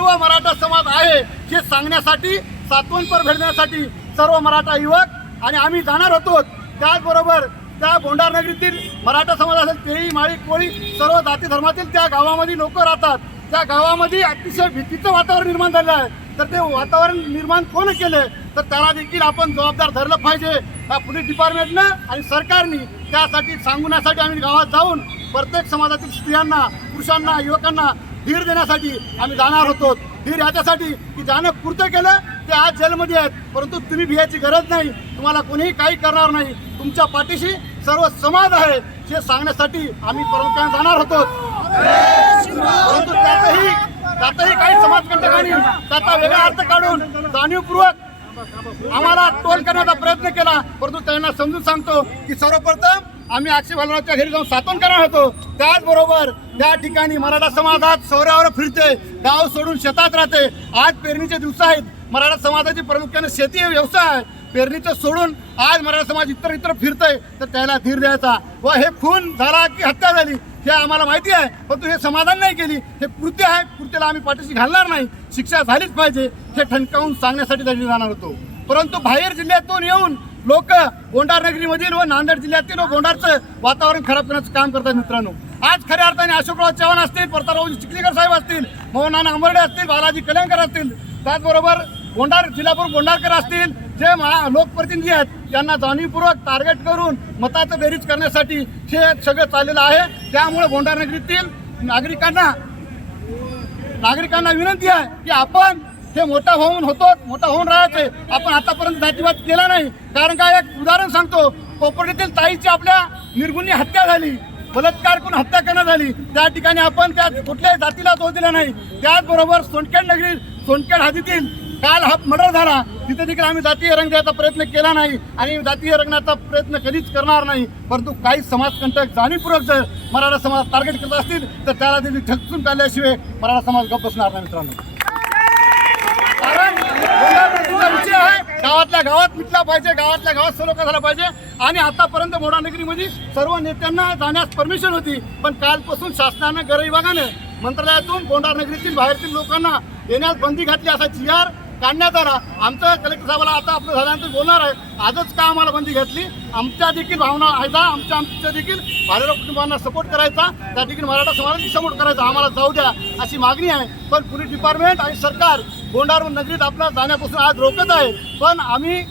सर्व मराठा समाज आहे हे सांगण्यासाठी सातवनपर भेटण्यासाठी सर्व मराठा युवक आणि आम्ही जाणार होतो. त्याचबरोबर त्या भोंडारनगरीतील मराठा समाज असेल तेही माळी कोळी सर्व जाती धर्मातील त्या गावामध्ये लोक राहतात. त्या गावामध्ये अतिशय भीतीचं वातावरण निर्माण झालं आहे. तर ते वातावरण निर्माण कोण केलं? तर त्याला देखील आपण जबाबदार धरलं पाहिजे. या पोलीस डिपार्टमेंटनं आणि सरकारने त्यासाठी सांगण्यासाठी आम्ही गावात जाऊन प्रत्येक समाजातील स्त्रियांना पुरुषांना युवकांना धीर देण्यासाठी आम्ही जाणार होतो. धीर याच्यासाठी की ज्यानं पुरतं केलं ते आज जेलमध्ये आहेत. परंतु तुम्ही भियाची गरज नाही. तुम्हाला कोणीही काही करणार नाही. तुमच्या पाठीशी सर्व समाज आहे. हे सांगण्यासाठी आम्ही परत जाणार होतो. परंतु त्यातही त्यातही काही समाजकंटकांनी त्याचा वेगळा अर्थ काढून जाणीवपूर्वक आम्हाला टोल करण्याचा प्रयत्न केला. परंतु त्यांना समजून सांगतो की सर्वप्रथम आम्ही आक्षेप भालरावच्या घरी जाऊन सातवण करणार होतो. त्याचबरोबर त्या ठिकाणी मराठा समाजात सौऱ्यावर फिरते गाव सोडून शेतात राहते. आज पेरणीचे दिवस आहेत. मराठा समाजाची प्रामुख्याने शेती व्यवसाय आहे. पेरणीचं सोडून आज मराठा समाज इतर इतर फिरतंय तर त्याला धीर द्यायचा. व हे खून झाला की हत्या झाली हे आम्हाला माहिती आहे. परंतु हे समाधान नाही केली. हे कृत्य आहे. कृत्याला आम्ही पाठीशी घालणार नाही. शिक्षा झालीच पाहिजे. हे ठणकावून सांगण्यासाठी त्यांनी जाणार होतो. परंतु बाहेर जिल्ह्यातून येऊन लोक बोंडार नगरीमधील व नांदेड जिल्ह्यातील व गोंडारचं वातावरण खराब करण्याचं काम करतात मित्रांनो. आज खऱ्या अर्थाने अशोकराव चव्हाण असतील परताराव चिखलीकर साहेब असतील मोहन नाना आंबर्डे असतील बालाजी कल्याणकर असतील त्याचबरोबर गोंडार जिल्हापूर गोंडारकर असतील जे मा- लोकप्रतिनिधी आहेत यांना जाणीवपूर्वक टार्गेट करून मताचं बेरीज करण्यासाठी हे सगळं चाललेलं आहे. त्यामुळे गोंडार नगरीतील नागरिकांना नागरिकांना विनंती आहे की आपण हे मोठा होऊन होतो मोठा होऊन राहायचे. आपण आतापर्यंत जातीवाद केला नाही. कारण काय एक उदाहरण सांगतो. कोपर्डीतील ताईची आपल्या निर्गुणी हत्या झाली. बलात्कार करून हत्या करण्यात झाली त्या ठिकाणी आपण त्या कुठल्याही जातीला तो दिला नाही. त्याचबरोबर सोनखेड नगरी सोनखेड हद्दीतील काल हा मर्डर झाला. तिथे देखील आम्ही जातीय रंग द्यायचा प्रयत्न केला नाही आणि जातीय रंगण्याचा प्रयत्न कधीच करणार नाही. परंतु काही समाजकंटक जाणीवपूर्वक जर मराठा समाज टार्गेट करत असतील तर त्याला देखील ठकसून काढल्याशिवाय मराठा समाज गप्प बसणार नाही मित्रांनो कारण बोलावण्याचा विषय आहे गावातल्या गावात मिटला पाहिजे गावातल्या गावात सलोखा झाला पाहिजे. आणि आतापर्यंत मोडा नगरीमध्ये सर्व नेत्यांना जाण्यास परमिशन होती. पण कालपासून शासनानं गर विभागानं मंत्रालयातून बोंडार नगरीतील बाहेरतील लोकांना येण्यास बंदी घातली असा जी आर काढण्यात आला. आमचं कलेक्टर साहेबाला आता आपलं झाल्यानंतर बोलणार आहे. आजच का आम्हाला बंदी घातली? आमच्या देखील भावना आहेत. आमच्या आमच्या देखील भालेराव कुटुंबांना सपोर्ट करायचा. त्या देखील मराठा समाजाची सपोर्ट करायचा. आम्हाला जाऊ द्या अशी मागणी आहे. पण पोलीस डिपार्टमेंट आणि सरकार बोंडार नगरीत आपल्याला जाण्यापासून आज रोखत आहे पण आम्ही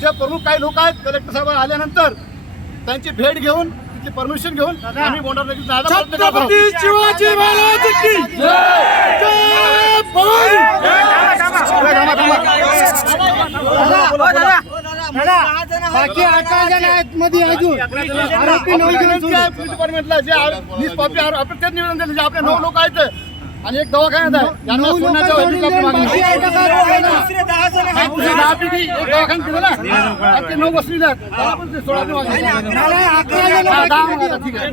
जे प्रमुख काही लोक आहेत कलेक्टर साहेब आल्यानंतर त्यांची भेट घेऊन तिथली परमिशन घेऊन आम्ही बोंडार नगरीत जायचा प्रयत्न करत आहोत. बाकी जण आहेत मध्ये अजून. आरोपी नऊ आपली जण विनंती आहे पोलीस डिपार्टमेंटला जे निष्पापी आपण तेच निवेदन दिले जे आपले नऊ लोक आहेत आणि एक दवाखान्यात आहे. यांना सोडण्याच्या सोडून मागणी आहे. काय बघायला? नाही, तुझे दहापैकी एक दवाखान्यात दिलं ना आपले नऊ बसलेले आहेत त्याला पण ते सोडायची मागणी आहे. हा, दहा. मागा, ठीक आहे.